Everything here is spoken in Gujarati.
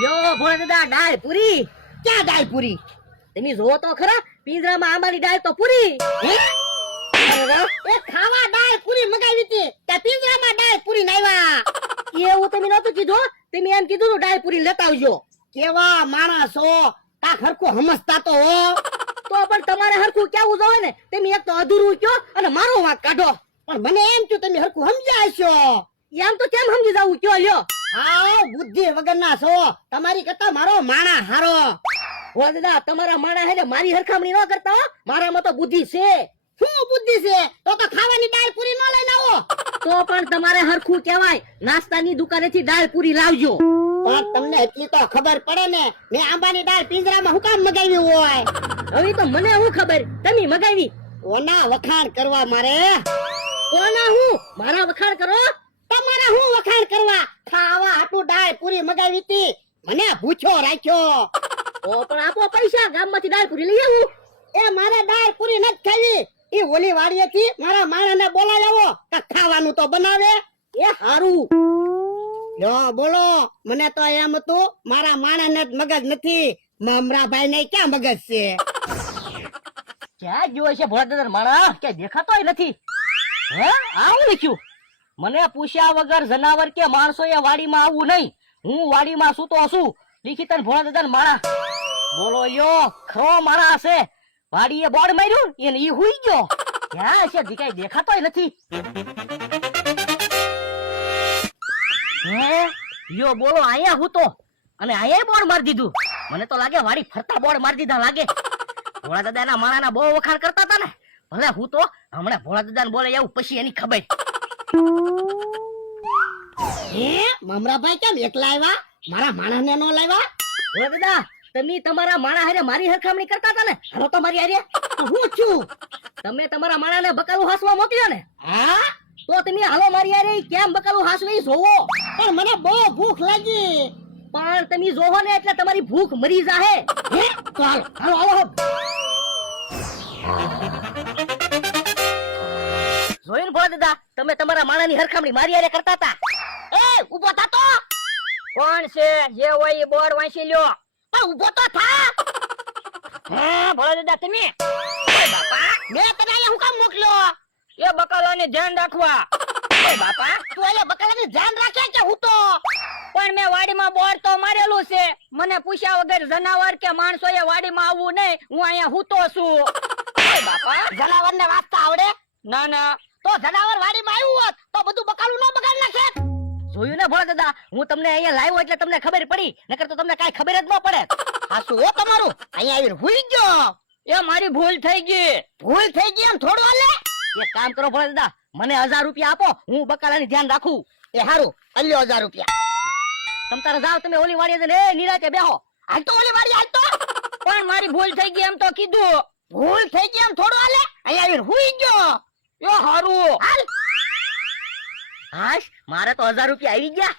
યો ભોળા દાદા ડાળ પૂરી. ક્યાં ડાળ પૂરી? તમે જોવો તો ખરા પિંજરામાં આંબાની ડાળ તો પૂરી. એ ખાવા ડાળ પૂરી મગાવી હતી તે પિંજરામાં ડાળ પૂરી નાવ્યા. એવું તમે નતું કીધું, તમે એમ કીધું તું ડાળ પૂરી લેતા આવજો. કેવા માણસ હો, કા હરખું સમજતા તો હો. તો પણ તમારે હરખું કેવું જોવે ને, તમે એક તો અધૂરું કયો અને મારો વાંક કાઢો. પણ મને એમ થયું તમે હરખું સમજ્યા હશો. એમ તો કેમ સમજી જાવું કયો લ્યો. હા બુદ્ધિ વગરના છો, તમારી કરતા મારો માણા હારો. ઓ દાદા તમારા માણા હે મારી હરખામણી ન કરતા હો, મારામાં તો બુદ્ધિ છે. શું બુદ્ધિ છે? તો ખાવાની ડાળ પૂરી ન લઈને આવો. તો પણ તમારે હરખું કહેવાય, નાસ્તાની દુકાનેથી દાળ પૂરી લાવજો. પણ તમને એટલી તો ખબર પડે ને, મેં આંબાની ડાળ પિંજરામાં હું કામ મગાવી હોય? હવે તો મને શું ખબર તમે મગાવી. ઓના વખાણ કરવા મારે. કોના હું મારા વખાણ કરો? તમારા હું વખાણ કરવા? ખાવા હાટુ ડાળ પૂરી મગાવી હતી, મને ભૂખ્યો રાખ્યો. તો પણ આપો પૈસા, ગામમાંથી દાળ પૂરી લઈ આવું. એ મારે દાળ પૂરી નથી ખાવી. ઈ ઓલી વાડીએથી મારા માણસને બોલાવ્યો કે ખાવાનું તો બનાવે. એ હારું. યો બોલો, મને તો એમ હતું મારા માણસને જ મગજ નથી, મમરાભાઈ ને ક્યાં મગજ છે? ક્યાં જોઈ છે ભોળા દાદા માણા કે દેખાતોય નથી? હે આવું લખ્યું, મને પૂછ્યા વગર જનાવર કે માણસો એ વાડીમાં આવવું નહીં, હું વાડીમાં સૂતો છું. લીખી તને ભોળા દાદા માણા. બોલો યો ખરો માણા હશે, વાડીએ બોર્ડ માર્યું એને ઈ હુઈ ગયો. ક્યાં છે દીકાઈ દેખાતોય નથી. હે યો બોલો અહીંયા હું તો, અને અહીંયા બોર્ડ મારી દીધું. મને તો લાગે વાડી ફરતા બોર્ડ મારી દીધા લાગે. ભોળા દાદા ના માણાના બહુ વખાણ કરતા હતા ને, ભલે હું તો હમણાં ભોળા દાદા ને બોલે એવું પછી એની ખબર. હે મમરાભાઈ કેમ એકલા આવ્યા? મારા માણસને ન લાવ્યા? ભોળા દાદા તમે તમારા માણા હારે મારી હરખામણી કરતા હતા ને, હાલો તમારી હારે. હું છું? તમે તમારા માણાને બકાલું હાસવા મોકલ્યો ને, હા તો તમે હાલો મારી હારે કેમ બકાલું હાસવે ઈ જોવો. પણ મને બહુ ભૂખ લાગી. પણ તમે જોવો ને એટલે તમારી ભૂખ મરી જાહે. હે તો હાલો હાલો હાલો. જોઈને ભોળા દાદા તમે તમારા માણાની હરખામણી મારી હારે કરતા હતા. એ ઉભો થા તો. કોણ છે જે હોય એ બોર્ડ વાંચી લ્યો. પણ ઊભો તો થા. હા ભોળા દાદા તમે. ઓય બાપા, મેં તને અહીંયા હું કામ મોકલ્યો? એ બકાલાને ધ્યાન રાખવા. ઓય બાપા, તું અહીંયા બકાલાની ધ્યાન રાખે કે હું તો? પણ મેં વાડીમાં બોર્ડ તો મારેલું છે, મને પૂછ્યા વગર જનાવર કે માણસો એ વાડીમાં આવવું નહીં, હું અહીંયા હૂતો છું. ઓય બાપા, જનાવરને વાંચતા આવડે? ના ના. તો જનાવર વાડીમાં આવ્યું હોત તો બધું બકાલું ન બગાડ નાખે. જોયું ને ભોળા દાદા, હું તમને અહીંયા લાવ્યો એટલે તમને ખબર પડી, નકર તો તમને કાઈ ખબર જ ન પડે. હાસુ હો તમારું, અહીંયા આવીને હુઈ ગયો. એ મારી ભૂલ થઈ ગઈ. ભૂલ થઈ ગઈ એમ થોડું હાલે? એક કામ કરો ભોળા દાદા, મને 1000 રૂપિયા આપો, હું બકાલાની ધ્યાન રાખું. એ હારું, અલ્યો 1000 રૂપિયા. તમ તારે જાવ, તમે ઓલી વાડીએ જઈને નિરાંતે બેહો. હાલ તો ઓલી વાડી હાલ તો. પણ મારી ભૂલ થઈ ગઈ એમ તો કીધું. ભૂલ થઈ ગઈ એમ થોડું હાલે? અહીંયા આવીને હુઈ ગયો. એ હારું. હાલ. હાશ મારે તો 1000 રૂપિયા આવી ગયા.